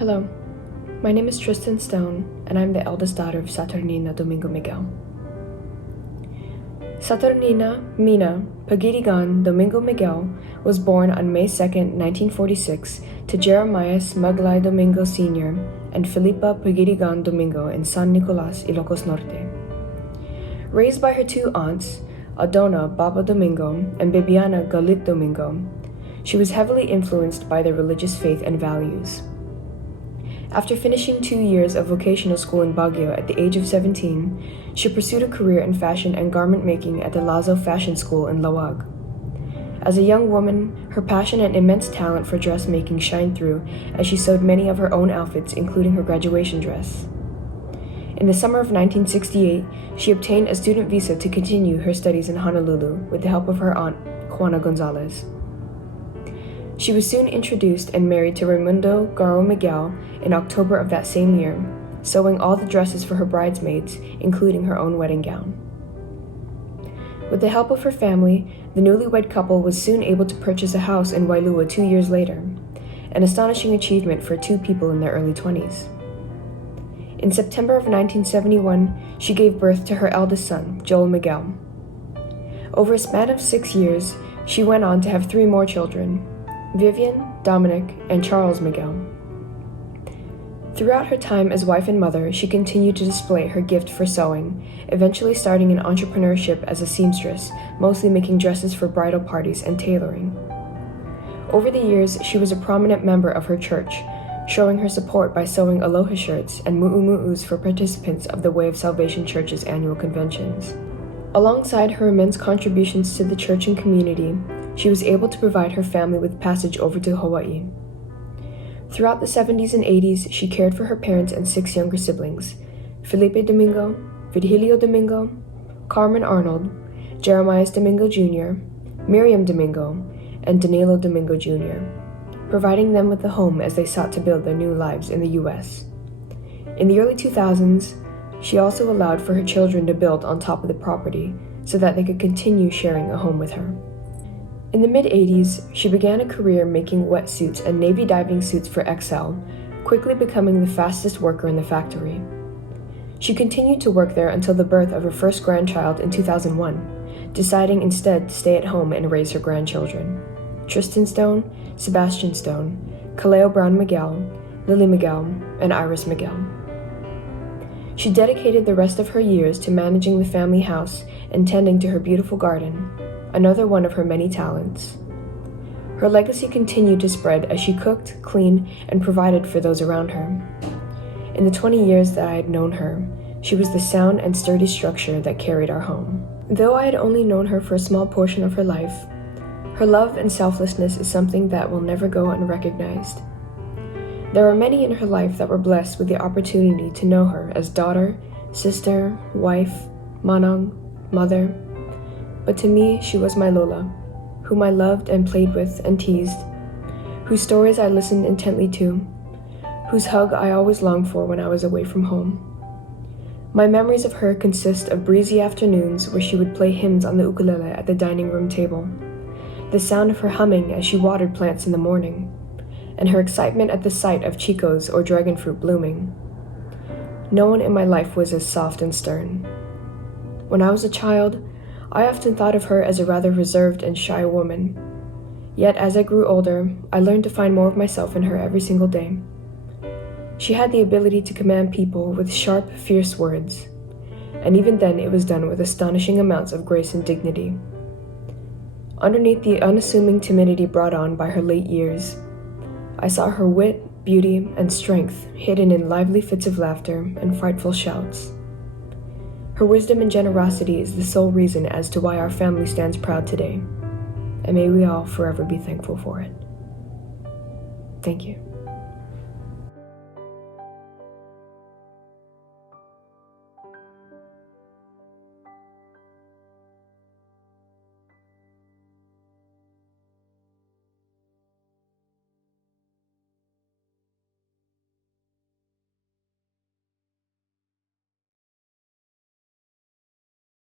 Hello, my name is Tristyn Stone, and I'm the eldest daughter of Saturnina Domingo Miguel. Saturnina Mina Pagirigan Domingo Miguel was born on May 2, 1946, to Jeremias Maglay Domingo Sr. and Felipa Pagirigan Domingo in San Nicolas, Ilocos Norte. Raised by her two aunts, Adona Baba Domingo and Bibiana Galit Domingo, she was heavily influenced by their religious faith and values. After finishing 2 years of vocational school in Baguio at the age of 17, she pursued a career in fashion and garment making at the Lazo Fashion School in Lawag. As a young woman, her passion and immense talent for dressmaking shined through as she sewed many of her own outfits, including her graduation dress. In the summer of 1968, she obtained a student visa to continue her studies in Honolulu with the help of her aunt, Juana Gonzalez. She was soon introduced and married to Raimundo Garo Miguel in October of that same year, sewing all the dresses for her bridesmaids, including her own wedding gown. With the help of her family, the newlywed couple was soon able to purchase a house in Wailua 2 years later, an astonishing achievement for two people in their early 20s. In September of 1971, she gave birth to her eldest son, Joel Miguel. Over a span of 6 years, she went on to have 3 more children, Vivian, Dominic, and Charles Miguel. Throughout her time as wife and mother, she continued to display her gift for sewing, eventually starting in entrepreneurship as a seamstress, mostly making dresses for bridal parties and tailoring. Over the years, she was a prominent member of her church, showing her support by sewing aloha shirts and mu'umu'us for participants of the Way of Salvation Church's annual conventions. Alongside her immense contributions to the church and community, she was able to provide her family with passage over to Hawaii. Throughout the 70s and 80s, she cared for her parents and 6 younger siblings, Felipe Domingo, Virgilio Domingo, Carmen Arnold, Jeremias Domingo Jr., Miriam Domingo, and Danilo Domingo Jr., providing them with a home as they sought to build their new lives in the U.S. In the early 2000s, she also allowed for her children to build on top of the property so that they could continue sharing a home with her. In the mid-80s, she began a career making wetsuits and Navy diving suits for XL, quickly becoming the fastest worker in the factory. She continued to work there until the birth of her first grandchild in 2001, deciding instead to stay at home and raise her grandchildren, Tristyn Stone, Sebastian Stone, Kaleo Brown Miguel, Lily Miguel, and Iris Miguel. She dedicated the rest of her years to managing the family house and tending to her beautiful garden, another one of her many talents. Her legacy continued to spread as she cooked, cleaned, and provided for those around her. In the 20 years that I had known her, she was the sound and sturdy structure that carried our home. Though I had only known her for a small portion of her life, her love and selflessness is something that will never go unrecognized. There are many in her life that were blessed with the opportunity to know her as daughter, sister, wife, manang, mother, but to me, she was my Lola, whom I loved and played with and teased, whose stories I listened intently to, whose hug I always longed for when I was away from home. My memories of her consist of breezy afternoons where she would play hymns on the ukulele at the dining room table, the sound of her humming as she watered plants in the morning, and her excitement at the sight of chicos or dragon fruit blooming. No one in my life was as soft and stern. When I was a child, I often thought of her as a rather reserved and shy woman. Yet as I grew older, I learned to find more of myself in her every single day. She had the ability to command people with sharp, fierce words, and even then it was done with astonishing amounts of grace and dignity. Underneath the unassuming timidity brought on by her late years, I saw her wit, beauty, and strength hidden in lively fits of laughter and frightful shouts. Her wisdom and generosity is the sole reason as to why our family stands proud today, and may we all forever be thankful for it. Thank you.